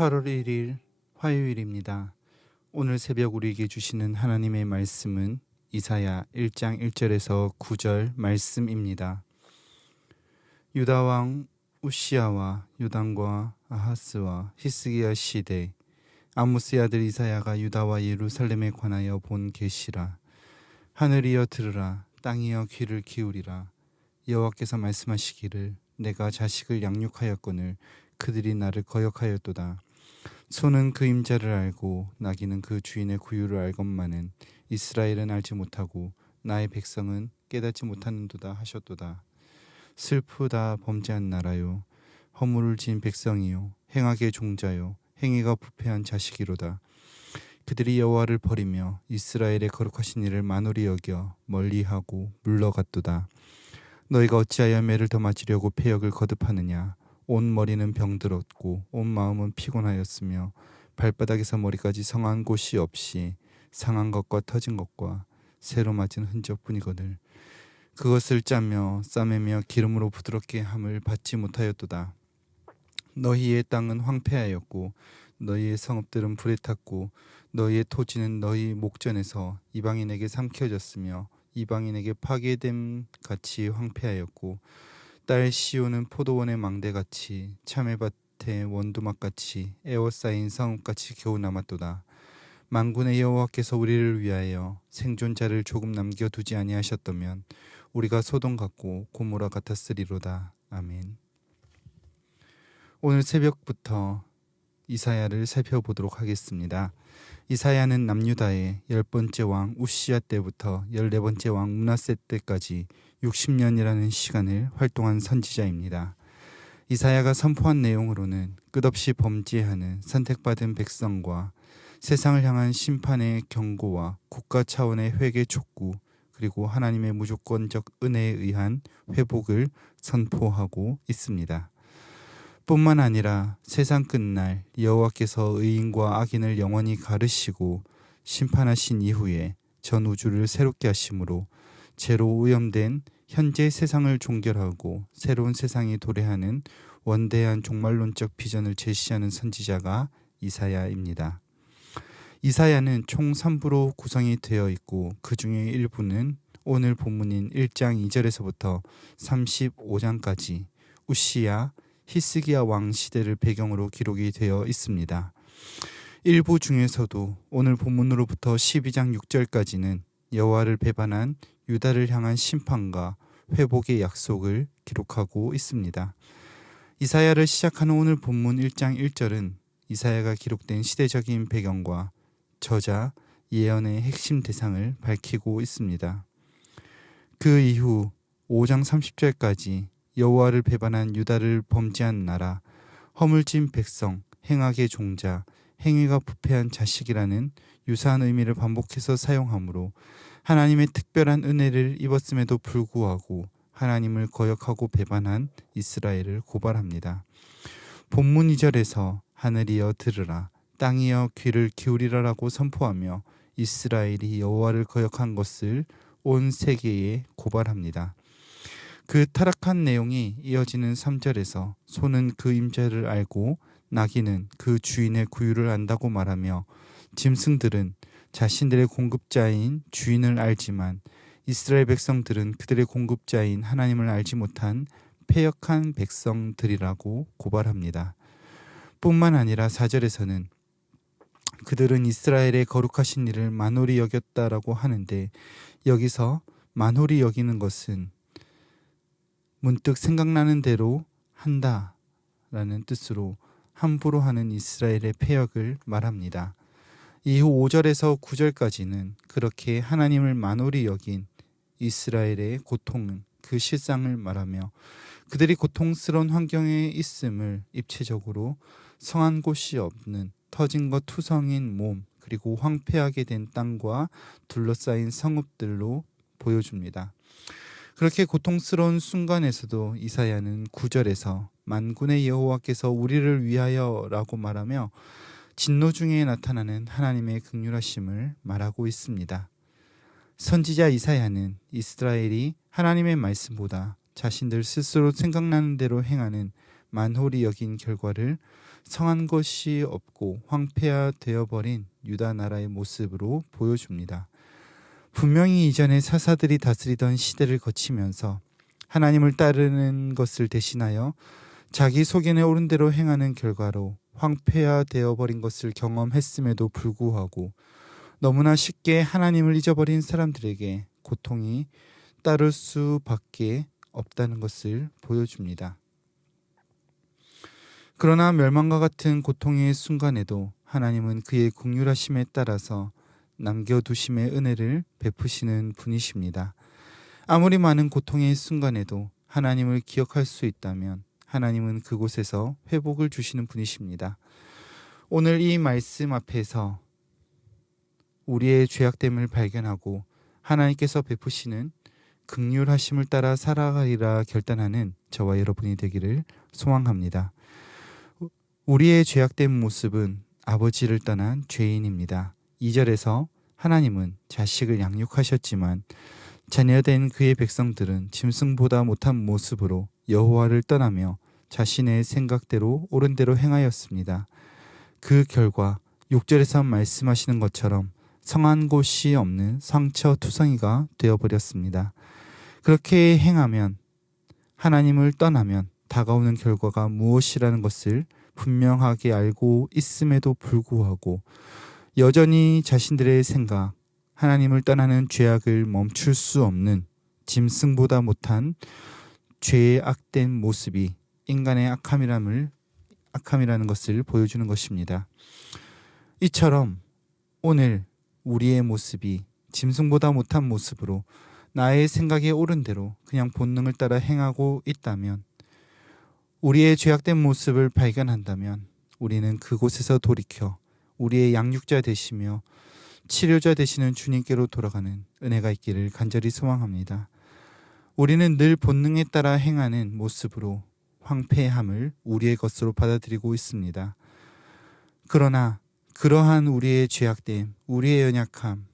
8월 1일 화요일입니다. 오늘 새벽 우리에게 주시는 하나님의 말씀은 이사야 1장 1절에서 9절 말씀입니다. 유다 왕 우시야와 요담과 아하스와 히스기야 시대 아모스의 아들 이사야가 유다와 예루살렘에 관하여 본 계시라. 하늘이여 들으라, 땅이여 귀를 기울이라. 여호와께서 말씀하시기를 내가 자식을 양육하였거늘 그들이 나를 거역하였도다. 소는 그 임자를 알고 나귀는 그 주인의 구유를 알건만은 이스라엘은 알지 못하고 나의 백성은 깨닫지 못하는도다 하셨도다. 슬프다 범죄한 나라요, 허물을 지은 백성이요, 행악의 종자요, 행위가 부패한 자식이로다. 그들이 여호와를 버리며 이스라엘의 거룩하신 이를 만홀히 여겨 멀리하고 물러갔도다. 너희가 어찌하여 매를 더 맞으려고 패역을 거듭하느냐. 온 머리는 병들었고 온 마음은 피곤하였으며 발바닥에서 머리까지 성한 곳이 없이 상한 것과 터진 것과 새로 맞은 흔적뿐이거늘 그것을 짜며 싸매며 기름으로 부드럽게 함을 받지 못하였도다. 너희의 땅은 황폐하였고 너희의 성읍들은 불에 탔고 너희의 토지는 너희 목전에서 이방인에게 삼켜졌으며 이방인에게 파괴됨 같이 황폐하였고 딸 시온은 포도원의 망대같이 참외밭의 원두막같이 에워싸인 성읍같이 겨우 남았도다. 만군의 여호와께서 우리를 위하여 생존자를 조금 남겨두지 아니하셨다면 우리가 소돔 같고 고모라 같았으리로다. 아멘. 오늘 새벽부터 이사야를 살펴보도록 하겠습니다. 이사야는 남유다의 10번째 왕 우시야 때부터 14번째 왕 므낫세 때까지 60년이라는 시간을 활동한 선지자입니다. 이사야가 선포한 내용으로는 끝없이 범죄하는 선택받은 백성과 세상을 향한 심판의 경고와 국가 차원의 회개 촉구, 그리고 하나님의 무조건적 은혜에 의한 회복을 선포하고 있습니다. 뿐만 아니라 세상 끝날 여호와께서 의인과 악인을 영원히 가르시고 심판하신 이후에 전 우주를 새롭게 하심으로 죄로 오염된 현재 세상을 종결하고 새로운 세상이 도래하는 원대한 종말론적 비전을 제시하는 선지자가 이사야입니다. 이사야는 총 3부로 구성이 되어 있고 그 중에 일부는 오늘 본문인 1장 2절에서부터 35장까지 우시야, 히스기야 왕 시대를 배경으로 기록이 되어 있습니다. 일부 중에서도 오늘 본문으로부터 12장 6절까지는 여호와를 배반한 유다를 향한 심판과 회복의 약속을 기록하고 있습니다. 이사야를 시작하는 오늘 본문 1장 1절은 이사야가 기록된 시대적인 배경과 저자, 예언의 핵심 대상을 밝히고 있습니다. 그 이후 5장 30절까지 여호와를 배반한 유다를 범죄한 나라, 허물진 백성, 행악의 종자, 행위가 부패한 자식이라는 유사한 의미를 반복해서 사용하므로 하나님의 특별한 은혜를 입었음에도 불구하고 하나님을 거역하고 배반한 이스라엘을 고발합니다. 본문 2절에서 하늘이여 들으라, 땅이여 귀를 기울이라라고 선포하며 이스라엘이 여호와를 거역한 것을 온 세계에 고발합니다. 그 타락한 내용이 이어지는 3절에서 소는 그 임자를 알고 나귀는 그 주인의 구유를 안다고 말하며 짐승들은 자신들의 공급자인 주인을 알지만 이스라엘 백성들은 그들의 공급자인 하나님을 알지 못한 패역한 백성들이라고 고발합니다. 뿐만 아니라 4절에서는 그들은 이스라엘의 거룩하신 이를 만홀히 여겼다라고 하는데 여기서 만홀히 여기는 것은 문득 생각나는 대로 한다라는 뜻으로 함부로 하는 이스라엘의 패역을 말합니다. 이후 5절에서 9절까지는 그렇게 하나님을 만홀히 여긴 이스라엘의 고통은 그 실상을 말하며 그들이 고통스러운 환경에 있음을 입체적으로 성한 곳이 없는 터진 것 투성인 몸, 그리고 황폐하게 된 땅과 둘러싸인 성읍들로 보여줍니다. 그렇게 고통스러운 순간에서도 이사야는 9절에서 만군의 여호와께서 우리를 위하여 라고 말하며 진노 중에 나타나는 하나님의 긍휼하심을 말하고 있습니다. 선지자 이사야는 이스라엘이 하나님의 말씀보다 자신들 스스로 생각나는 대로 행하는 만홀히 여긴 결과를 성한 것이 없고 황폐화되어 버린 유다 나라의 모습으로 보여줍니다. 분명히 이전에 사사들이 다스리던 시대를 거치면서 하나님을 따르는 것을 대신하여 자기 소견에 옳은 대로 행하는 결과로 황폐화되어 버린 것을 경험했음에도 불구하고 너무나 쉽게 하나님을 잊어버린 사람들에게 고통이 따를 수밖에 없다는 것을 보여줍니다. 그러나 멸망과 같은 고통의 순간에도 하나님은 그의 긍휼하심에 따라서 남겨두심의 은혜를 베푸시는 분이십니다. 아무리 많은 고통의 순간에도 하나님을 기억할 수 있다면 하나님은 그곳에서 회복을 주시는 분이십니다. 오늘 이 말씀 앞에서 우리의 죄악됨을 발견하고 하나님께서 베푸시는 긍휼하심을 따라 살아가리라 결단하는 저와 여러분이 되기를 소망합니다. 우리의 죄악된 모습은 아버지를 떠난 죄인입니다. 2절에서 하나님은 자식을 양육하셨지만 자녀된 그의 백성들은 짐승보다 못한 모습으로 여호와를 떠나며 자신의 생각대로 옳은 대로 행하였습니다. 그 결과 6절에서 말씀하시는 것처럼 성한 곳이 없는 상처투성이가 되어버렸습니다. 그렇게 행하면 하나님을 떠나면 다가오는 결과가 무엇이라는 것을 분명하게 알고 있음에도 불구하고 여전히 자신들의 생각, 하나님을 떠나는 죄악을 멈출 수 없는 짐승보다 못한 죄의 악된 모습이 인간의 악함이라는 것을 보여주는 것입니다. 이처럼 오늘 우리의 모습이 짐승보다 못한 모습으로 나의 생각에 옳은 대로 그냥 본능을 따라 행하고 있다면, 우리의 죄악된 모습을 발견한다면 우리는 그곳에서 돌이켜 우리의 양육자 되시며 치료자 되시는 주님께로 돌아가는 은혜가 있기를 간절히 소망합니다. 우리는 늘 본능에 따라 행하는 모습으로 황폐함을 우리의 것으로 받아들이고 있습니다. 그러나 그러한 우리의 죄악됨, 우리의 연약함,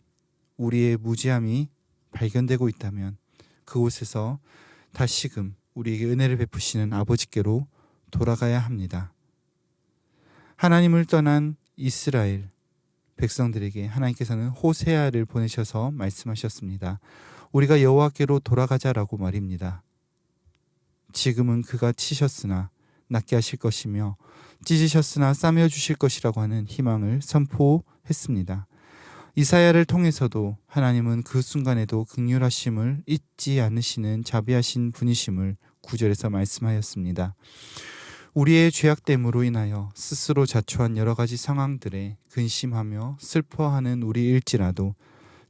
우리의 무지함이 발견되고 있다면 그곳에서 다시금 우리에게 은혜를 베푸시는 아버지께로 돌아가야 합니다. 하나님을 떠난 이스라엘 백성들에게 하나님께서는 호세아를 보내셔서 말씀하셨습니다. 우리가 여호와께로 돌아가자라고 말입니다. 지금은 그가 치셨으나 낫게 하실 것이며 찢으셨으나 싸매어 주실 것이라고 하는 희망을 선포했습니다. 이사야를 통해서도 하나님은 그 순간에도 긍휼하심을 잊지 않으시는 자비하신 분이심을 9절에서 말씀하였습니다. 우리의 죄악됨으로 인하여 스스로 자초한 여러 가지 상황들에 근심하며 슬퍼하는 우리일지라도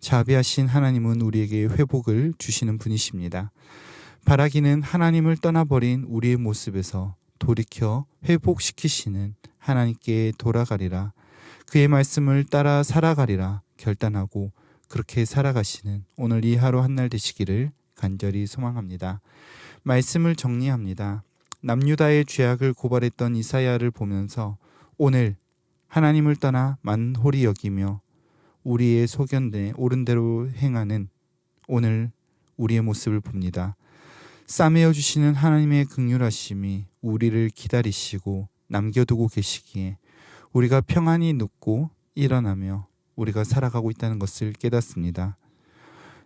자비하신 하나님은 우리에게 회복을 주시는 분이십니다. 바라기는 하나님을 떠나버린 우리의 모습에서 돌이켜 회복시키시는 하나님께 돌아가리라, 그의 말씀을 따라 살아가리라 결단하고 그렇게 살아가시는 오늘 이 하루 한날 되시기를 간절히 소망합니다. 말씀을 정리합니다. 남유다의 죄악을 고발했던 이사야를 보면서 오늘 하나님을 떠나 만홀히 여기며 우리의 소견에 옳은 대로 행하는 오늘 우리의 모습을 봅니다. 싸매어 주시는 하나님의 긍휼하심이 우리를 기다리시고 남겨두고 계시기에 우리가 평안히 눕고 일어나며 우리가 살아가고 있다는 것을 깨닫습니다.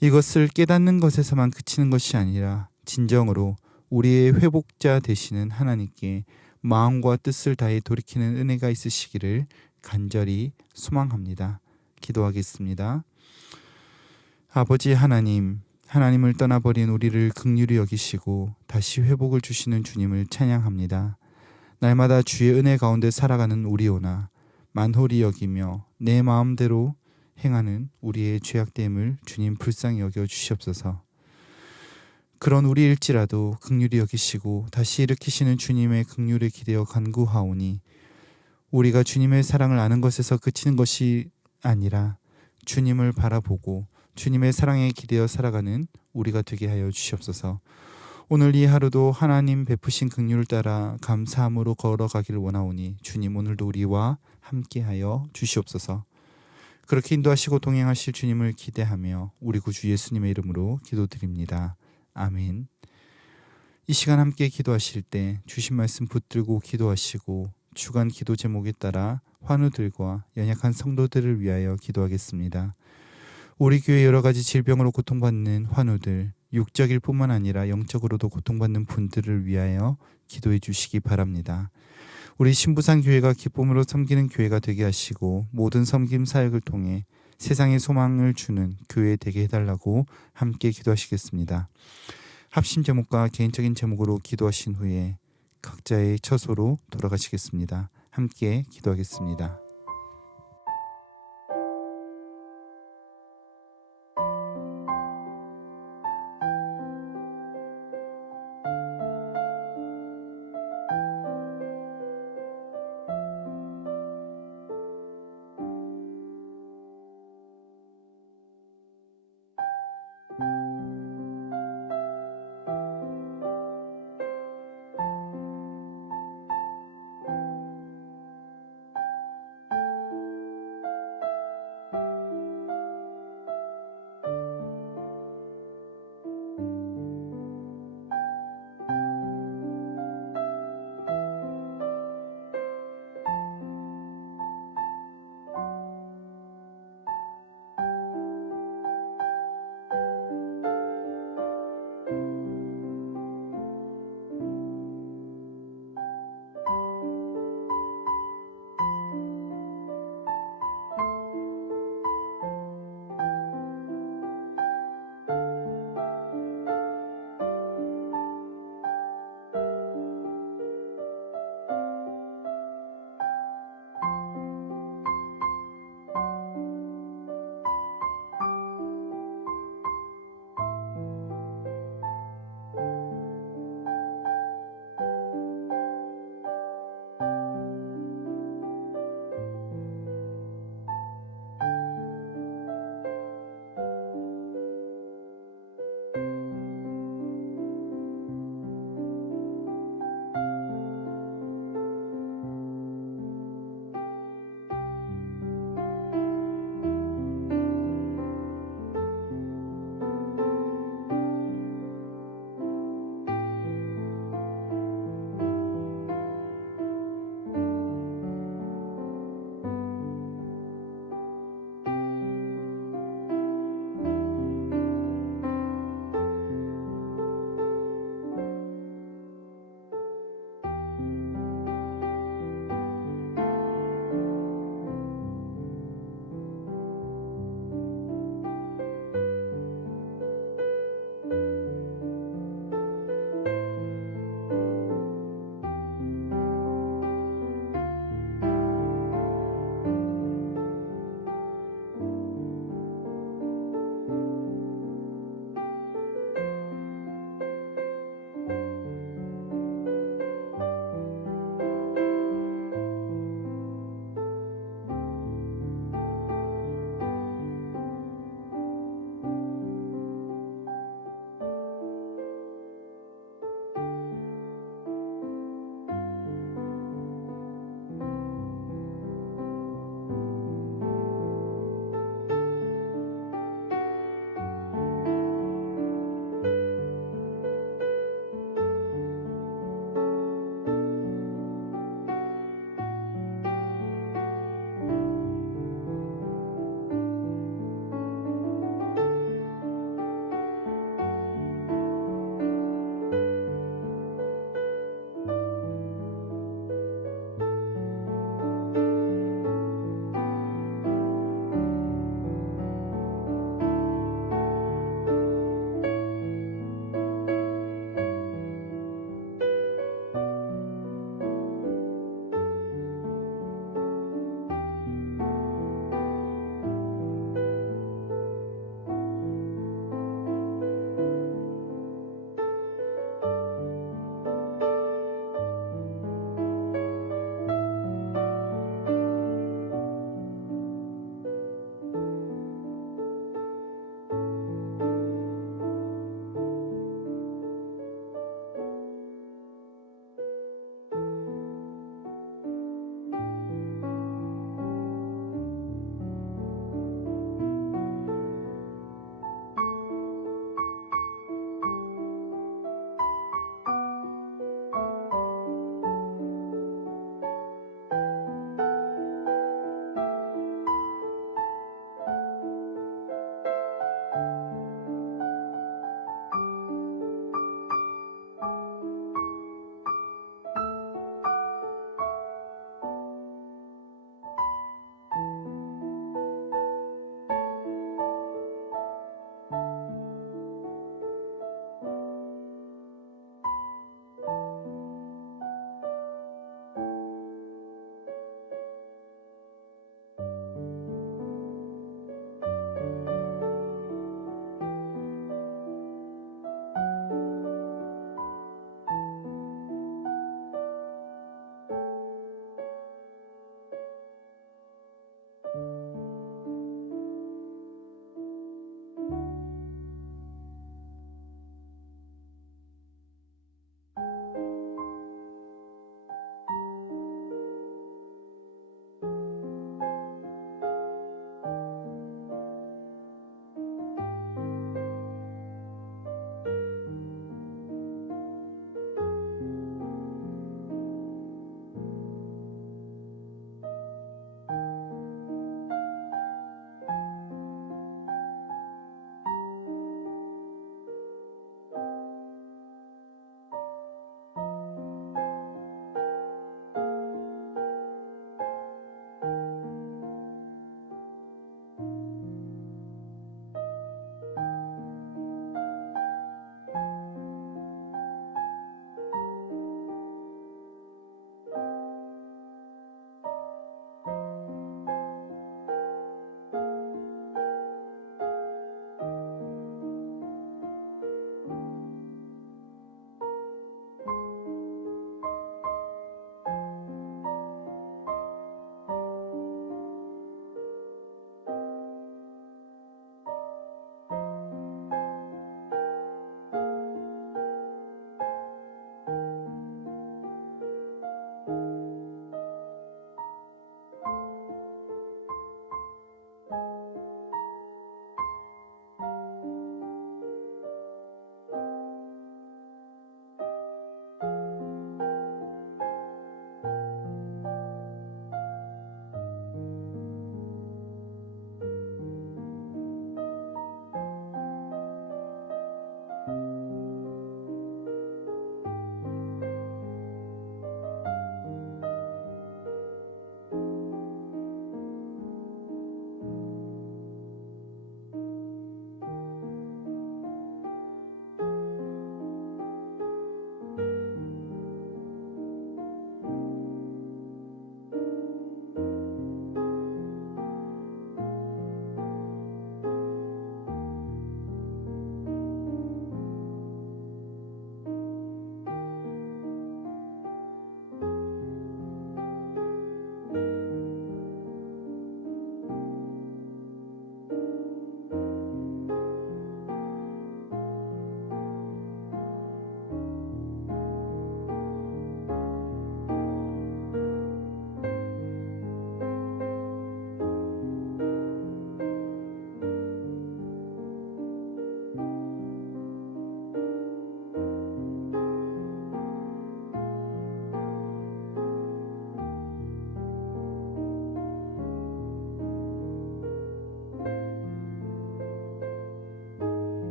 이것을 깨닫는 것에서만 그치는 것이 아니라 진정으로 우리의 회복자 되시는 하나님께 마음과 뜻을 다해 돌이키는 은혜가 있으시기를 간절히 소망합니다. 기도하겠습니다. 아버지 하나님, 하나님을 떠나버린 우리를 긍휼히 여기시고 다시 회복을 주시는 주님을 찬양합니다. 날마다 주의 은혜 가운데 살아가는 우리오나 만홀히 여기며 내 마음대로 행하는 우리의 죄악됨을 주님 불쌍히 여겨 주시옵소서. 그런 우리일지라도 긍휼히 여기시고 다시 일으키시는 주님의 긍휼에 기대어 간구하오니 우리가 주님의 사랑을 아는 것에서 그치는 것이 아니라 주님을 바라보고 주님의 사랑에 기대어 살아가는 우리가 되게 하여 주시옵소서. 오늘 이 하루도 하나님 베푸신 긍휼을 따라 감사함으로 걸어가기를 원하오니 주님 오늘도 우리와 함께하여 주시옵소서. 그렇게 인도하시고 동행하실 주님을 기대하며 우리 구주 예수님의 이름으로 기도드립니다. 아멘. 이 시간 함께 기도하실 때 주신 말씀 붙들고 기도하시고 주간 기도 제목에 따라 환우들과 연약한 성도들을 위하여 기도하겠습니다. 우리 교회 여러 가지 질병으로 고통받는 환우들, 육적일 뿐만 아니라 영적으로도 고통받는 분들을 위하여 기도해 주시기 바랍니다. 우리 신부산 교회가 기쁨으로 섬기는 교회가 되게 하시고 모든 섬김 사역을 통해 세상에 소망을 주는 교회 되게 해달라고 함께 기도하시겠습니다. 합심 제목과 개인적인 제목으로 기도하신 후에 각자의 처소로 돌아가시겠습니다. 함께 기도하겠습니다.